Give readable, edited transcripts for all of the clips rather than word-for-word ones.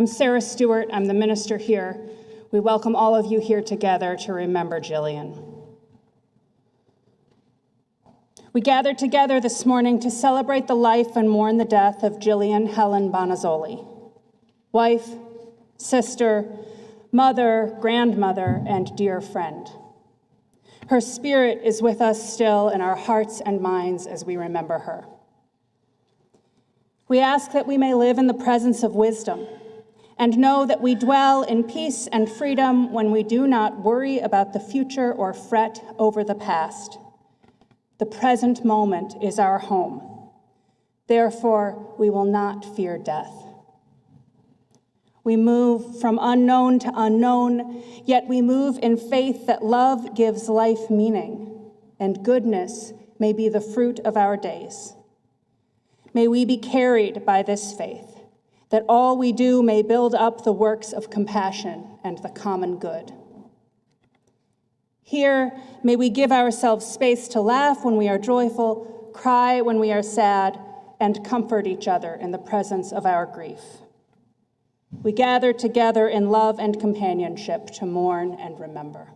I'm Sarah Stewart. I'm the minister here. We welcome all of you here together to remember Gillian. We gathered together this morning to celebrate the life and mourn the death of Gillian Helen Bonazoli, wife, sister, mother, grandmother, and dear friend. Her spirit is with us still in our hearts and minds as we remember her. We ask that we may live in the presence of wisdom and know that we dwell in peace and freedom when we do not worry about the future or fret over the past. The present moment is our home. Therefore, we will not fear death. We move from unknown to unknown, yet we move in faith that love gives life meaning, and goodness may be the fruit of our days. May we be carried by this faith, that all we do may build up the works of compassion and the common good. Here, may we give ourselves space to laugh when we are joyful, cry when we are sad, and comfort each other in the presence of our grief. We gather together in love and companionship to mourn and remember.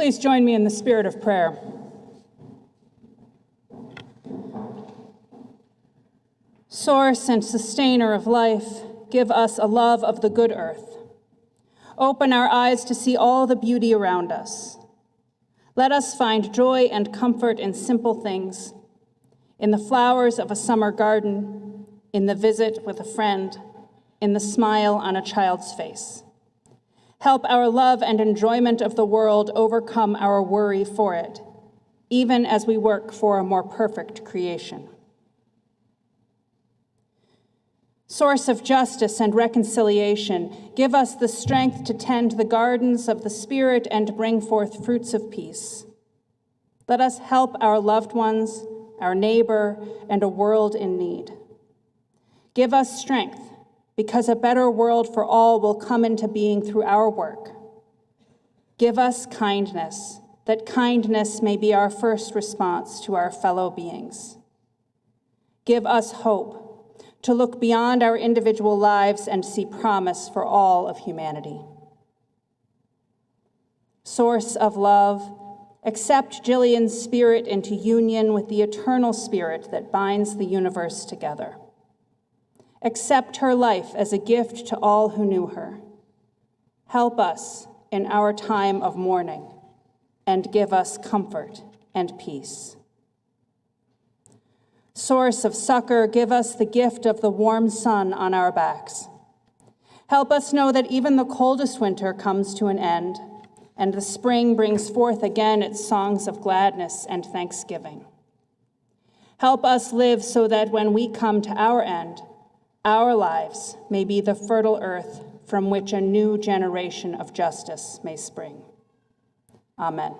Please join me in the spirit of prayer. Source and sustainer of life, give us a love of the good earth, Open our eyes to see all the beauty around us. Let us find joy and comfort in simple things, in the flowers of a summer garden, in the visit with a friend, in the smile on a child's face. Help our love and enjoyment of the world overcome our worry for it, even as we work for a more perfect creation. Source of justice and reconciliation, give us the strength to tend the gardens of the Spirit and bring forth fruits of peace. Let us help our loved ones, our neighbor, and a world in need. Give us strength, because a better world for all will come into being through our work. Give us kindness, that kindness may be our first response to our fellow beings. Give us hope, to look beyond our individual lives and see promise for all of humanity. Source of love, accept Gillian's spirit into union with the eternal spirit that binds the universe together. Accept her life as a gift to all who knew her. Help us in our time of mourning and give us comfort and peace. Source of succor, give us the gift of the warm sun on our backs. Help us know that even the coldest winter comes to an end, and the spring brings forth again its songs of gladness and thanksgiving. Help us live so that when we come to our end, our lives may be the fertile earth from which a new generation of justice may spring. Amen.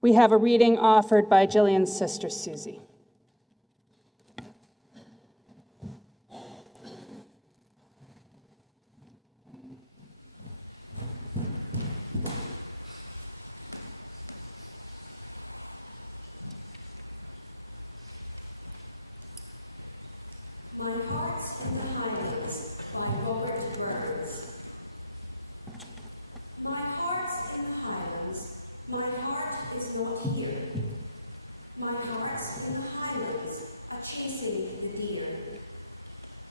We have a reading offered by Gillian's sister, Susie. My Heart's in the Highlands by Worcester. My heart's in the Highlands, my heart is not here. My heart's in the Highlands, a-chasing the deer.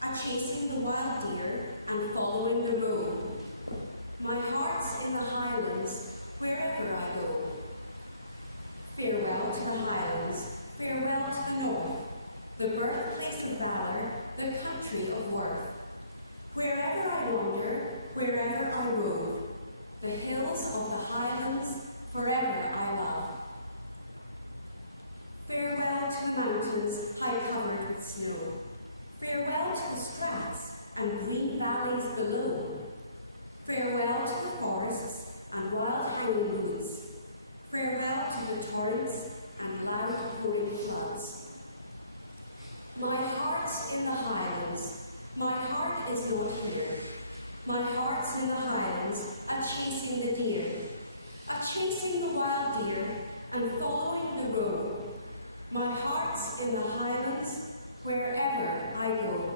A-chasing the wild deer and following the road. My heart's in the Highlands, wherever I go. Farewell to the Highlands, farewell to the north, the birthplace of valor, the country of worth. Wherever I wander, wherever I rove, the hills of the Highlands, forever I love. Farewell to mountains high-covered with snow. Farewell to the strats and green valleys below. Farewell to the forests and wild hanging woods. Farewell to the torrents and loud pouring floods. My heart's in the Highlands, my heart is not here. My heart's in the Highlands, a-chasing the deer, a-chasing the wild deer, and following the road. My heart's in the Highlands, wherever I go.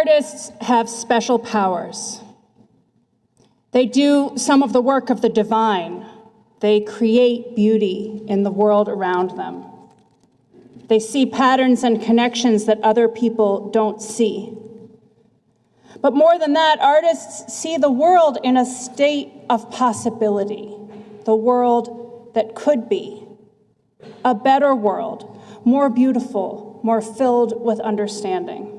artists have special powers. They do some of the work of the divine. They create beauty in the world around them. They see patterns and connections that other people don't see. But more than that, artists see the world in a state of possibility, the world that could be, a better world, more beautiful, more filled with understanding.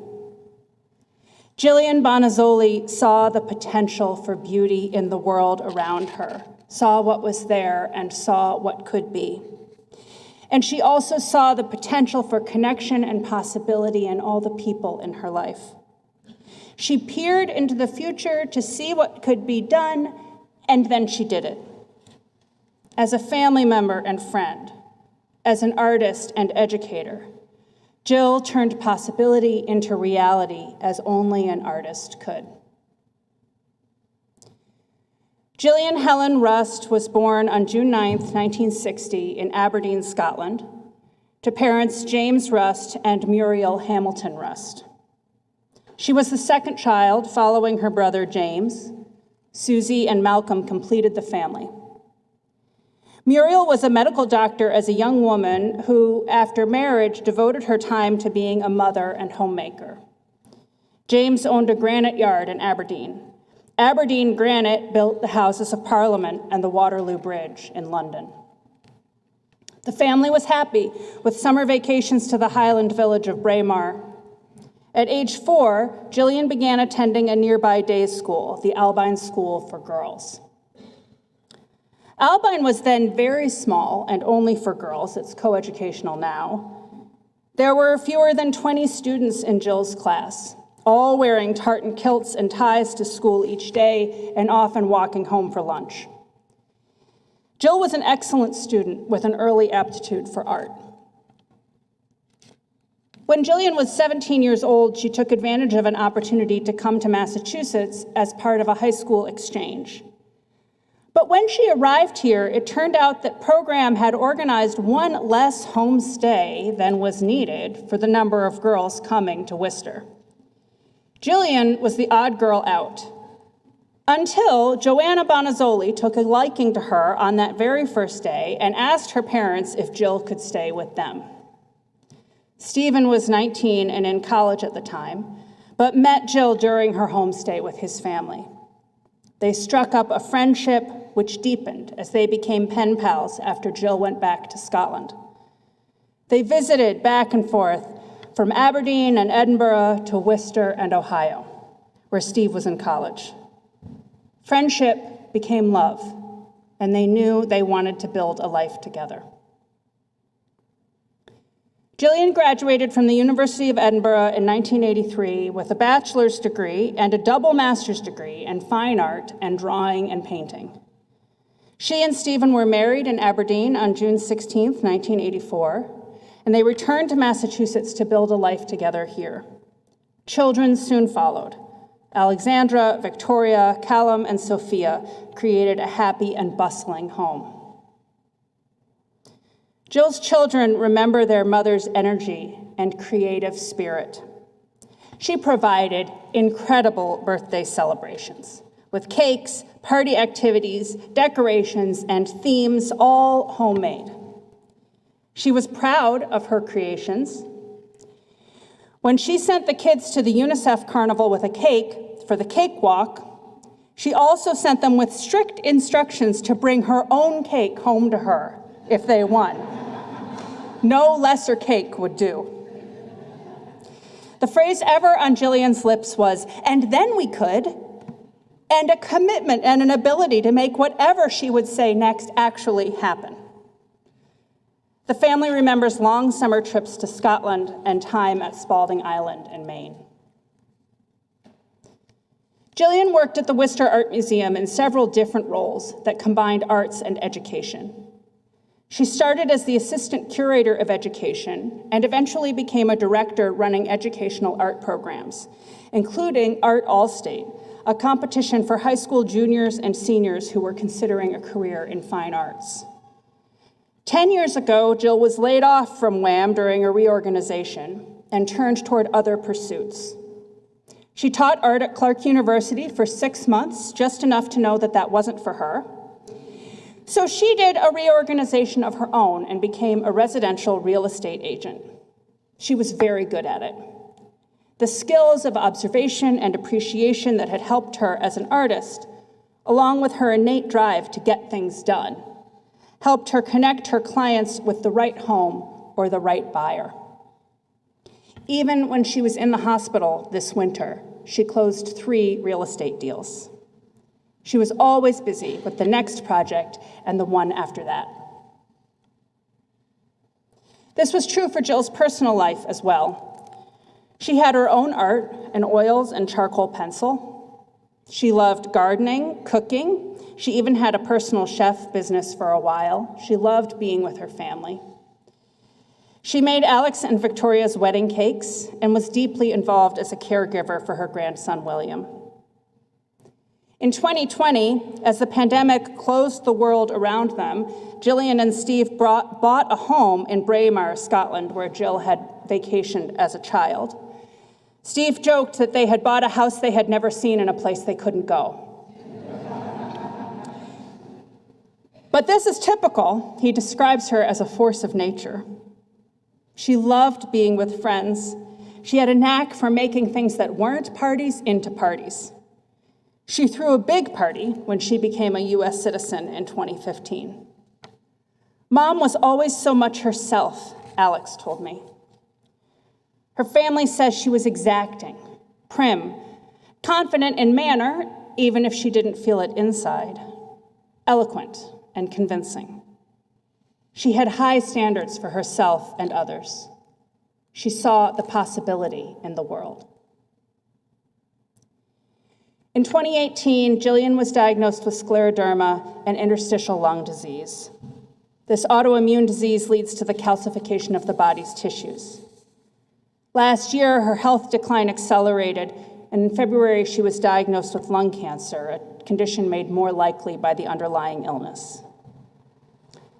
Gillian Bonazoli saw the potential for beauty in the world around her, saw what was there and saw what could be. And she also saw the potential for connection and possibility in all the people in her life. She peered into the future to see what could be done, and then she did it. As a family member and friend, as an artist and educator, Jill turned possibility into reality as only an artist could. Gillian Helen Rust was born on June 9th, 1960 in Aberdeen, Scotland, to parents James Rust and Muriel Hamilton Rust. She was the second child following her brother James. Susie and Malcolm completed the family. Muriel was a medical doctor as a young woman who, after marriage, devoted her time to being a mother and homemaker. James owned a granite yard in Aberdeen. Aberdeen Granite built the Houses of Parliament and the Waterloo Bridge in London. The family was happy with summer vacations to the Highland village of Braemar. At age 4, Gillian began attending a nearby day school, the Albine School for Girls. Albine was then very small and only for girls. It's coeducational now. There were fewer than 20 students in Jill's class, all wearing tartan kilts and ties to school each day and often walking home for lunch. Jill was an excellent student with an early aptitude for art. When Gillian was 17 years old, she took advantage of an opportunity to come to Massachusetts as part of a high school exchange. But when she arrived here, it turned out that program had organized one less homestay than was needed for the number of girls coming to Worcester. Gillian was the odd girl out, until Joanna Bonazoli took a liking to her on that very first day and asked her parents if Jill could stay with them. Stephen was 19 and in college at the time, but met Jill during her homestay with his family. They struck up a friendship which deepened as they became pen pals after Jill went back to Scotland. They visited back and forth from Aberdeen and Edinburgh to Worcester and Ohio, where Steve was in college. Friendship became love, and they knew they wanted to build a life together. Gillian graduated from the University of Edinburgh in 1983 with a bachelor's degree and a double master's degree in fine art and drawing and painting. She and Stephen were married in Aberdeen on June 16, 1984, and they returned to Massachusetts to build a life together here. Children soon followed. Alexandra, Victoria, Callum, and Sophia created a happy and bustling home. Jill's children remember their mother's energy and creative spirit. She provided incredible birthday celebrations with cakes, party activities, decorations, and themes, all homemade. She was proud of her creations. When she sent the kids to the UNICEF carnival with a cake for the cakewalk, she also sent them with strict instructions to bring her own cake home to her if they won. No lesser cake would do. The phrase ever on Gillian's lips was, "And then we could," and a commitment and an ability to make whatever she would say next actually happen. The family remembers long summer trips to Scotland and time at Spalding Island in Maine. Gillian worked at the Worcester Art Museum in several different roles that combined arts and education. She started as the assistant curator of education and eventually became a director running educational art programs, including Art All-State, a competition for high school juniors and seniors who were considering a career in fine arts. 10 years ago, Jill was laid off from WAM during a reorganization and turned toward other pursuits. She taught art at Clark University for 6 months, just enough to know that that wasn't for her. So she did a reorganization of her own and became a residential real estate agent. She was very good at it. The skills of observation and appreciation that had helped her as an artist, along with her innate drive to get things done, helped her connect her clients with the right home or the right buyer. Even when she was in the hospital this winter, she closed 3 real estate deals. She was always busy with the next project and the one after that. This was true for Jill's personal life as well. She had her own art, an oils and charcoal pencil. She loved gardening, cooking. She even had a personal chef business for a while. She loved being with her family. She made Alex and Victoria's wedding cakes and was deeply involved as a caregiver for her grandson, William. In 2020, as the pandemic closed the world around them, Gillian and Steve bought a home in Braemar, Scotland, where Jill had vacationed as a child. Steve joked that they had bought a house they had never seen in a place they couldn't go. But this is typical. He describes her as a force of nature. She loved being with friends. She had a knack for making things that weren't parties into parties. She threw a big party when she became a US citizen in 2015. Mom was always so much herself, Alex told me. Her family says she was exacting, prim, confident in manner, even if she didn't feel it inside, eloquent and convincing. She had high standards for herself and others. She saw the possibility in the world. In 2018, Gillian was diagnosed with scleroderma and interstitial lung disease. This autoimmune disease leads to the calcification of the body's tissues. Last year, her health decline accelerated, and in February, she was diagnosed with lung cancer, a condition made more likely by the underlying illness.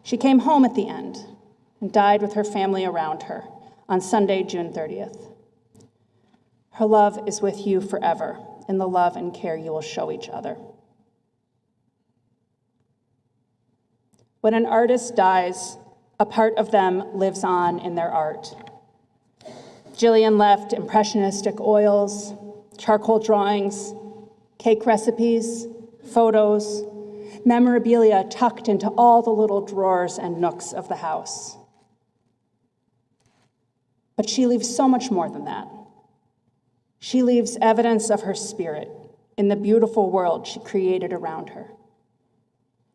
She came home at the end and died with her family around her on Sunday, June 30th. Her love is with you forever in the love and care you will show each other. When an artist dies, a part of them lives on in their art. Gillian left impressionistic oils, charcoal drawings, cake recipes, photos, memorabilia tucked into all the little drawers and nooks of the house. But she leaves so much more than that. She leaves evidence of her spirit in the beautiful world she created around her.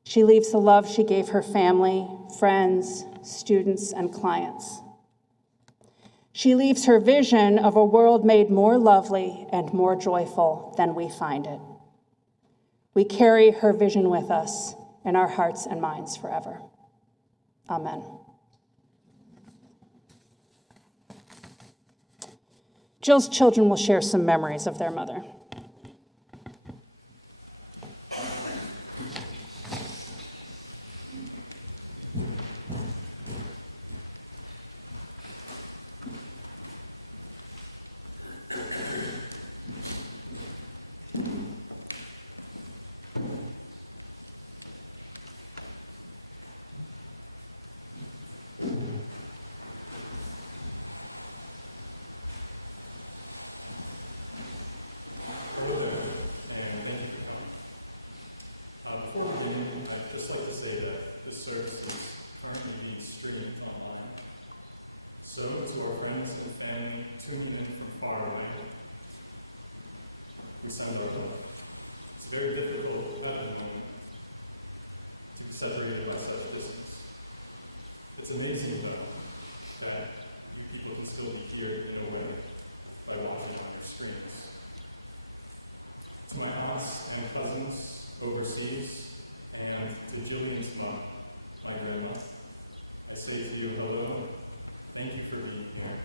She leaves the love she gave her family, friends, students, and clients. She leaves her vision of a world made more lovely and more joyful than we find it. We carry her vision with us in our hearts and minds forever. Amen. Jill's children will share some memories of their mother. It's very difficult at the moment to separate ourselves distance. It's amazing, though, that you people can still be here in a way by watching on your screens. To my aunts and cousins overseas, and to Gillian's mom, my grandma, I say to you, hello, thank you for being here,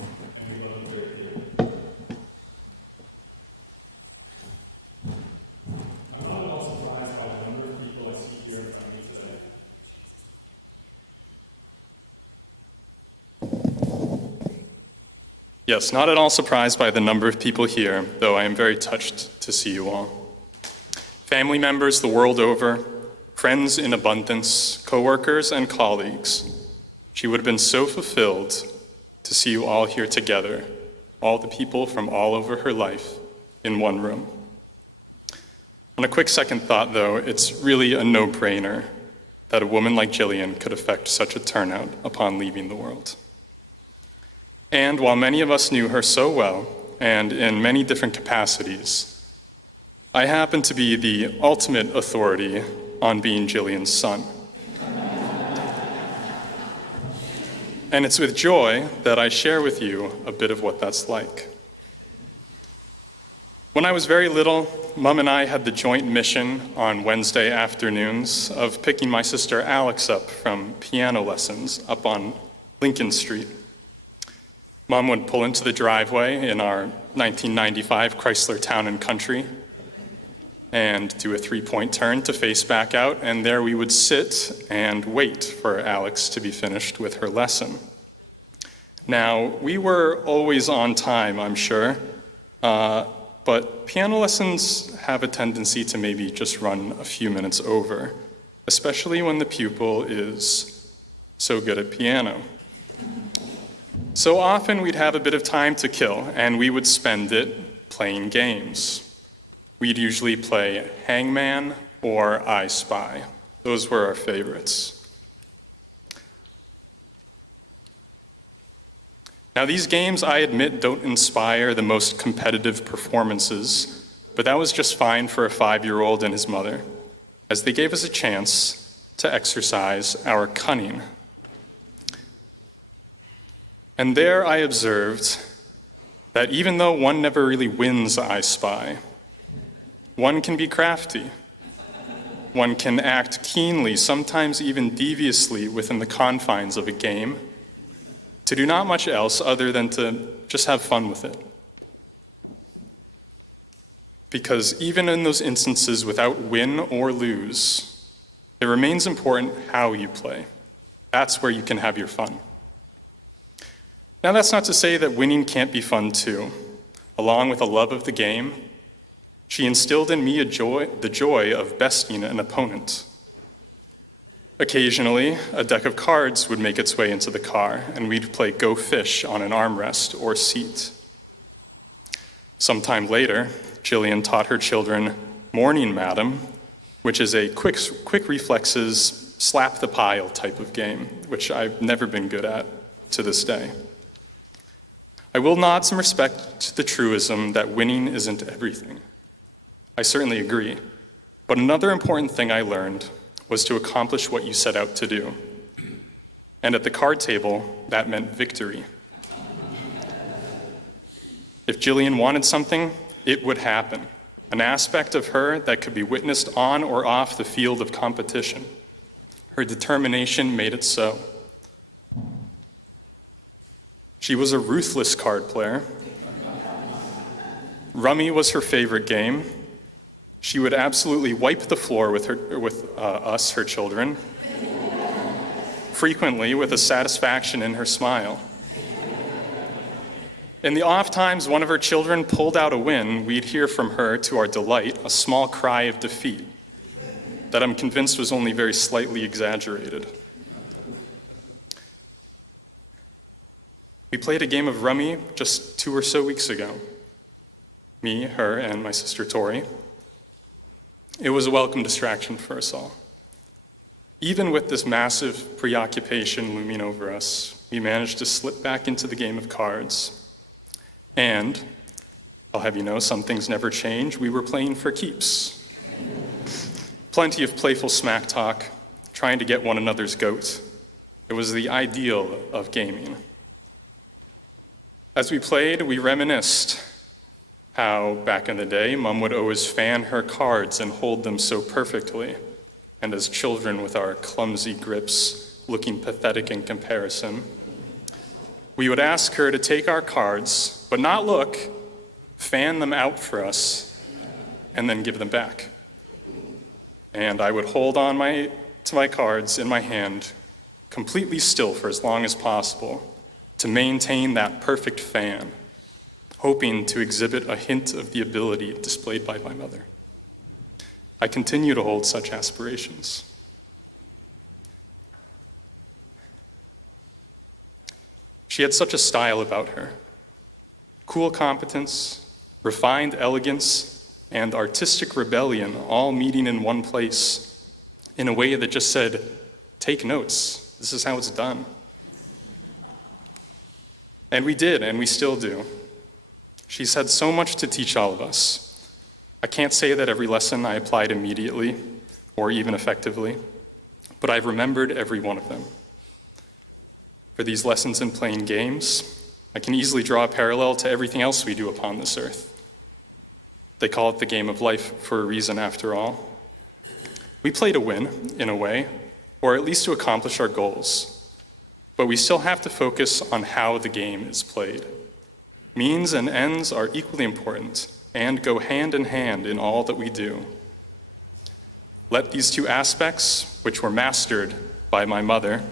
and we love you here. Yes, not at all surprised by the number of people here, though I am very touched to see you all. Family members the world over, friends in abundance, co-workers and colleagues. She would have been so fulfilled to see you all here together, all the people from all over her life in one room. On a quick second thought, though, it's really a no-brainer that a woman like Gillian could effect such a turnout upon leaving the world. And while many of us knew her so well, and in many different capacities, I happen to be the ultimate authority on being Gillian's son. And it's with joy that I share with you a bit of what that's like. When I was very little, Mom and I had the joint mission on Wednesday afternoons of picking my sister Alex up from piano lessons up on Lincoln Street. Mom would pull into the driveway in our 1995 Chrysler Town & Country and do a 3-point turn to face back out, and there we would sit and wait for Alex to be finished with her lesson. Now, we were always on time, I'm sure, but piano lessons have a tendency to maybe just run a few minutes over, especially when the pupil is so good at piano. So often we'd have a bit of time to kill, and we would spend it playing games. We'd usually play Hangman or I Spy. Those were our favorites. Now, these games, I admit, don't inspire the most competitive performances, but that was just fine for a 5-year-old and his mother, as they gave us a chance to exercise our cunning. And there I observed that even though one never really wins I Spy, one can be crafty. One can act keenly, sometimes even deviously within the confines of a game, to do not much else other than to just have fun with it. Because even in those instances without win or lose, it remains important how you play. That's where you can have your fun. Now, that's not to say that winning can't be fun too. Along with a love of the game, she instilled in me the joy of besting an opponent. Occasionally, a deck of cards would make its way into the car, and we'd play Go Fish on an armrest or seat. Sometime later, Gillian taught her children Morning Madam, which is a quick reflexes, slap the pile type of game, which I've never been good at to this day. I will nod some respect to the truism that winning isn't everything. I certainly agree. But another important thing I learned was to accomplish what you set out to do. And at the card table, that meant victory. If Gillian wanted something, it would happen. An aspect of her that could be witnessed on or off the field of competition. Her determination made it so. She was a ruthless card player. Rummy was her favorite game. She would absolutely wipe the floor with us, her children, frequently with a satisfaction in her smile. In the off times one of her children pulled out a win, we'd hear from her, to our delight, a small cry of defeat that I'm convinced was only very slightly exaggerated. We played a game of rummy just 2 or so weeks ago. Me, her, and my sister Tori. It was a welcome distraction for us all. Even with this massive preoccupation looming over us, we managed to slip back into the game of cards. And, I'll have you know, some things never change. We were playing for keeps. Plenty of playful smack talk, trying to get one another's goat. It was the ideal of gaming. As we played, we reminisced how, back in the day, Mom would always fan her cards and hold them so perfectly, and as children with our clumsy grips, looking pathetic in comparison, we would ask her to take our cards, but not look, fan them out for us, and then give them back. And I would hold on to my cards in my hand, completely still for as long as possible, to maintain that perfect fan, hoping to exhibit a hint of the ability displayed by my mother. I continue to hold such aspirations. She had such a style about her. Cool competence, refined elegance, and artistic rebellion all meeting in one place in a way that just said, take notes, this is how it's done. And we did, and we still do. She's had so much to teach all of us. I can't say that every lesson I applied immediately or even effectively, but I've remembered every one of them. For these lessons in playing games, I can easily draw a parallel to everything else we do upon this earth. They call it the game of life for a reason, after all. We play to win, in a way, or at least to accomplish our goals. But we still have to focus on how the game is played. Means and ends are equally important and go hand in hand in all that we do. Let these two aspects, which were mastered by my mother,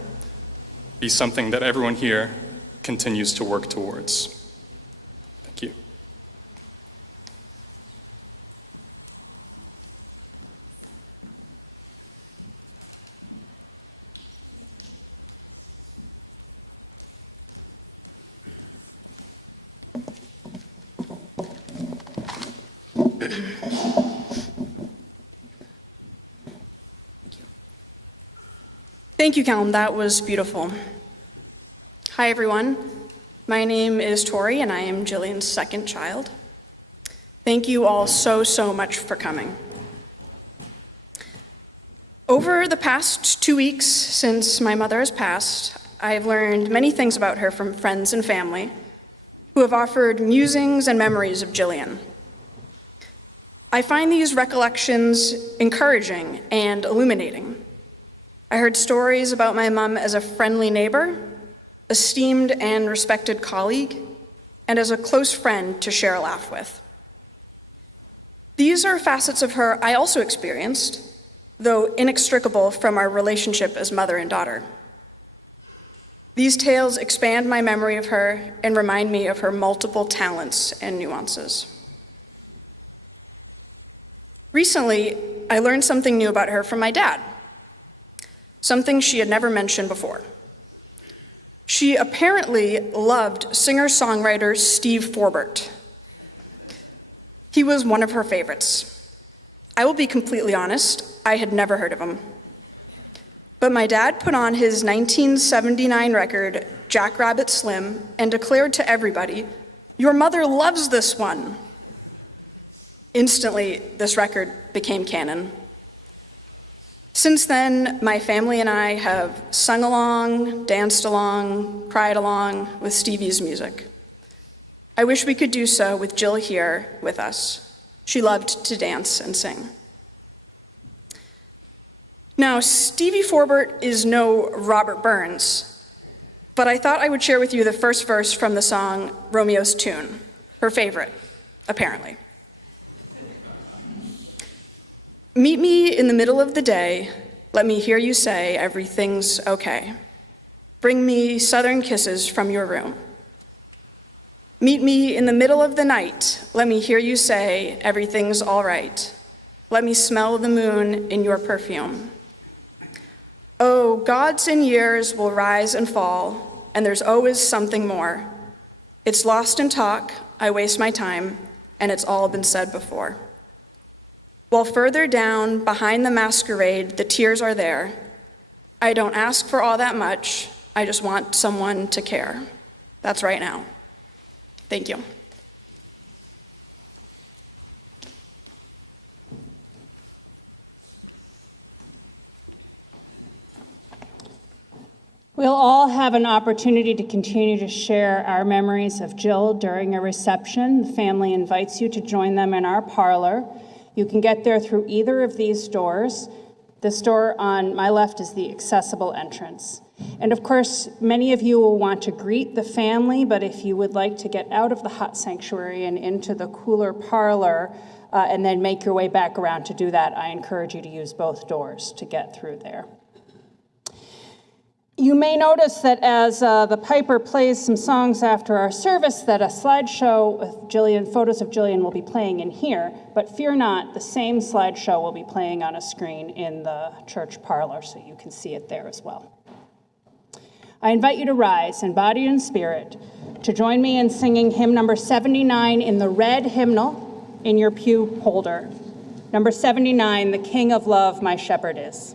be something that everyone here continues to work towards. Thank you. Thank you, Callum. That was beautiful. Hi, everyone. My name is Tori, and I am Gillian's second child. Thank you all so much for coming. Over the past 2 weeks since my mother has passed, I've learned many things about her from friends and family who have offered musings and memories of Gillian. I find these recollections encouraging and illuminating. I heard stories about my mom as a friendly neighbor, esteemed and respected colleague, and as a close friend to share a laugh with. These are facets of her I also experienced, though inextricable from our relationship as mother and daughter. These tales expand my memory of her and remind me of her multiple talents and nuances. Recently, I learned something new about her from my dad, something she had never mentioned before. She apparently loved singer-songwriter Steve Forbert. He was one of her favorites. I will be completely honest, I had never heard of him. But my dad put on his 1979 record, Jackrabbit Slim, and declared to everybody, "Your mother loves this one." Instantly, this record became canon. Since then, my family and I have sung along, danced along, cried along with Stevie's music. I wish we could do so with Jill here with us. She loved to dance and sing. Now, Stevie Forbert is no Robert Burns, but I thought I would share with you the first verse from the song Romeo's Tune, her favorite, apparently. Meet me in the middle of the day, let me hear you say everything's okay. Bring me southern kisses from your room. Meet me in the middle of the night, let me hear you say everything's all right. Let me smell the moon in your perfume. Oh, gods and years will rise and fall, and there's always something more. It's lost in talk, I waste my time, and it's all been said before. While further down, behind the masquerade, the tears are there. I don't ask for all that much, I just want someone to care. That's right now. Thank you. We'll all have an opportunity to continue to share our memories of Jill during a reception. The family invites you to join them in our parlor. You can get there through either of these doors. This door on my left is the accessible entrance. And of course, many of you will want to greet the family, but if you would like to get out of the hot sanctuary and into the cooler parlor, and then make your way back around to do that, I encourage you to use both doors to get through there. You may notice that as the piper plays some songs after our service, that a slideshow with Gillian, photos of Gillian will be playing in here, but fear not, the same slideshow will be playing on a screen in the church parlor, so you can see it there as well. I invite you to rise in body and spirit to join me in singing hymn number 79 in the red hymnal in your pew holder. Number 79, The King of Love, My Shepherd Is.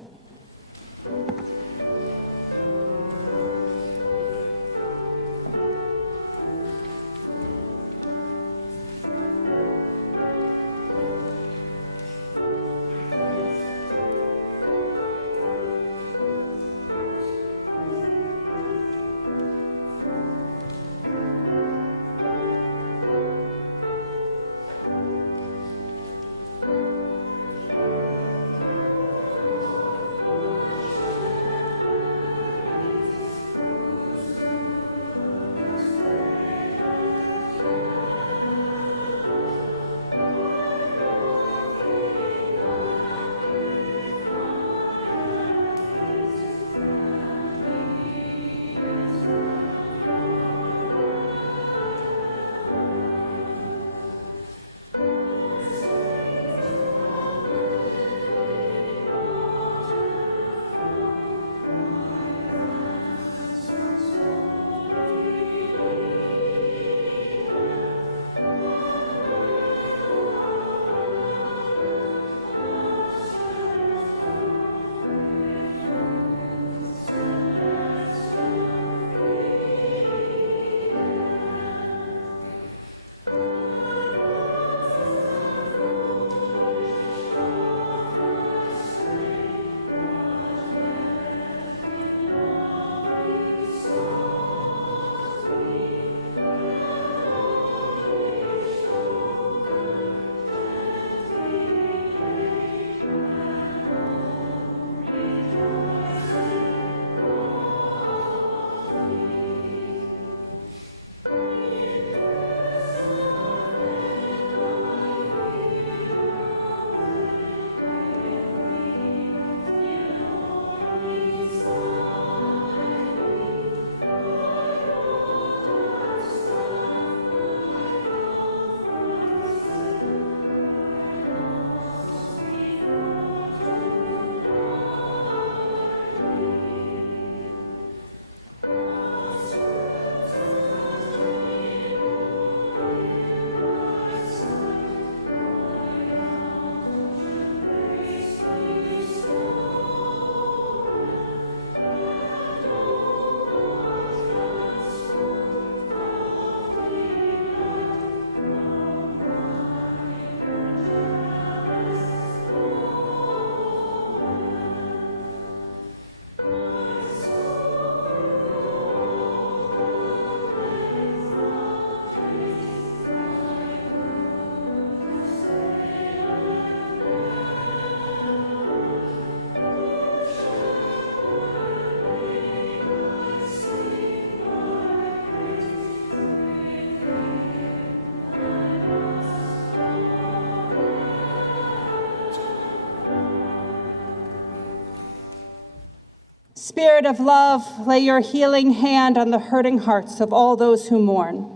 Spirit of love, lay your healing hand on the hurting hearts of all those who mourn.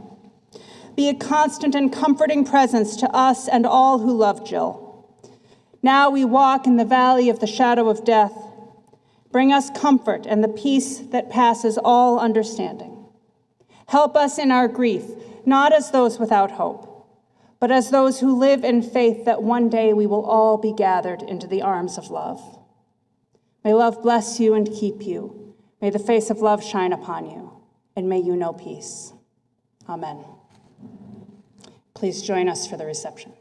Be a constant and comforting presence to us and all who love Jill. Now we walk in the valley of the shadow of death. Bring us comfort and the peace that passes all understanding. Help us in our grief, not as those without hope, but as those who live in faith that one day we will all be gathered into the arms of love. May love bless you and keep you. May the face of love shine upon you, and may you know peace. Amen. Please join us for the reception.